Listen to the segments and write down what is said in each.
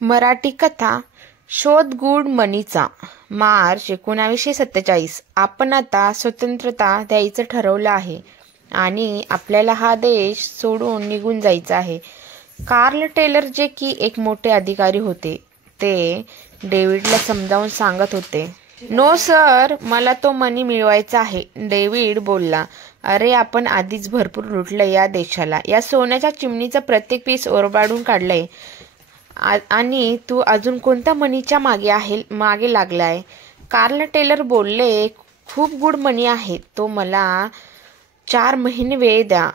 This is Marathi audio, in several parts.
मराठी कथा शोध गुड मनीचा. मार्च 1947. आपण आता स्वतंत्रता द्यायचं ठरवलं आहे आणि आपल्याला हा देश सोडून निघून जायचं आहे. कार्ल टेलर जे की एक मोठे अधिकारी होते ते डेव्हिडला समजावून सांगत होते. नो सर, मला तो मनी मिळवायचा आहे. डेव्हिड बोलला, अरे आपण आधीच भरपूर लुटलंय या देशाला. या सोन्याच्या चिमणीचं प्रत्येक पीस ओरबाडून काढलंय आणि तू अजून कोणत्या मनीच्या मागे लागलाय. कार्ल टेलर बोलले, खूप गुड मनी आहे. तो मला 4 महिने वेळ द्या.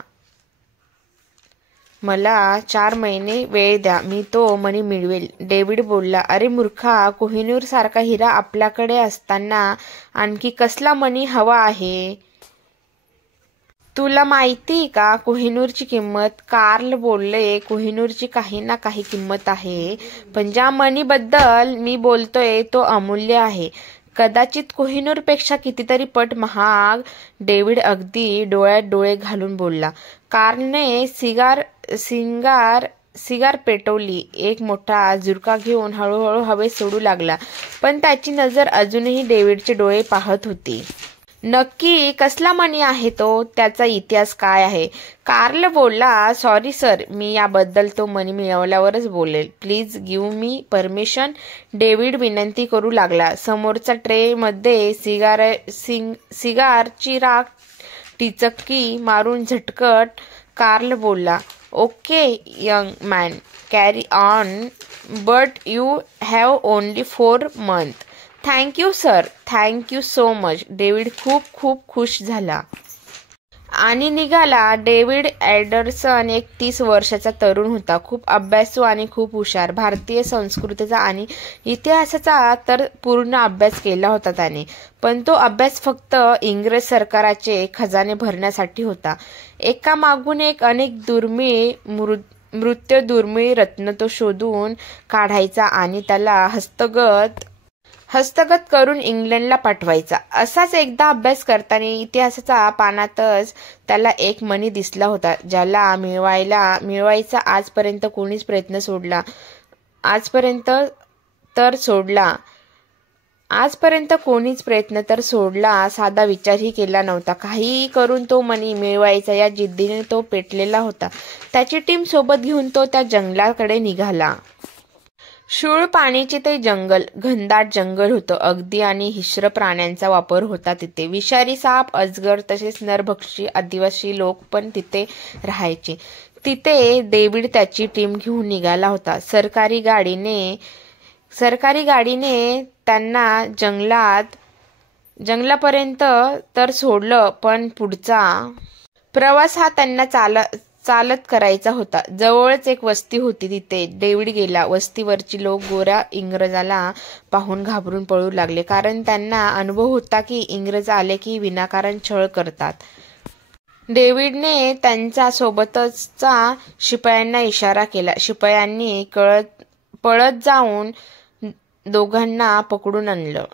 मला 4 महिने वेळ द्या, मी तो मनी मिळवेल. डेव्हिड बोलला, अरे मूर्खा, कोहिनूर सारखा हिरा आपल्याकडे असताना आणखी कसला मनी हवा आहे. तुला माहिती का कोहिनूरची किंमत. कार्ल बोलले, कोहिनूरची काही ना काही किंमत आहे, पण ज्या मनी बद्दल मी बोलतोय तो अमूल्य आहे, कदाचित कोहिनूरपेक्षा कितीतरी पट महाग. डेव्हिड अगदी डोळ्यात डोळे घालून बोलला. कार्लने सिगार पेटवली. एक मोठा झुरका घेऊन हळूहळू हवेत सोडू लागला, पण त्याची नजर अजूनही डेव्हिडचे डोळे पाहत होती. नक्की कसला मनी आहे तो, त्याचा इतिहास काय आहे. कार्ल बोलला, सॉरी सर, मी याबद्दल तो मनी मिळवल्यावरच बोलेल. Please give me permission. David विनंती करू लागला. समोरच्या ट्रे मध्ये सिगारची राख टिचकी मारून झटकट कार्ल बोलला, okay young man, carry on, but you have only 4 months. Thank you sir, thank you so much. David खूप खूप खुश झाला आणि निघाला. डेव्हिड अँडरसन 31 वर्षाचा तरुण होता. खूप अभ्यासू आणि खूप हुशार. भारतीय संस्कृतीचा आणि इतिहासाचा तर पूर्ण अभ्यास केला होता त्याने, पण तो अभ्यास फक्त इंग्रज सरकाराचे खजाने भरण्यासाठी होता. एकामागून एक अनेक दुर्मिळ रत्न तो शोधून काढायचा आणि त्याला हस्तगत करून इंग्लंडला पाठवायचा. असाच एकदा अभ्यास करताना इतिहासाच्या पानातच त्याला एक मनी दिसला होता, ज्याला मिळवायचा आजपर्यंत कोणीच प्रयत्न तर सोडला साधा विचारही केला नव्हता. काहीही करून तो मनी मिळवायचा या जिद्दीने तो पेटलेला होता. त्याची टीम सोबत घेऊन तो त्या जंगलाकडे निघाला. शूळ पाणीचे ते जंगल घनदाट जंगल होतं अगदी, आणि हिंस्र प्राण्यांचा वापर होता तिथे. विषारी साप, अजगर तसेच नरभक्षी आदिवासी लोक पण तिथे राहायचे. तिथे डेव्हिड त्याची टीम घेऊन निघाला होता. सरकारी गाडीने त्यांना जंगलापर्यंत तर सोडलं, पण पुढचा प्रवास हा त्यांना चालत करायचा होता. जवळच एक वस्ती होती, तिथे डेव्हिड गेला. वस्तीवरची लोक गोऱ्या इंग्रजाला पाहून घाबरून पळू लागले, कारण त्यांना अनुभव होता की इंग्रज आले की विनाकारण छळ करतात. डेव्हिडने त्यांच्या सोबतचा शिपायांना इशारा केला. शिपायांनी पळत जाऊन दोघांना पकडून आणलं.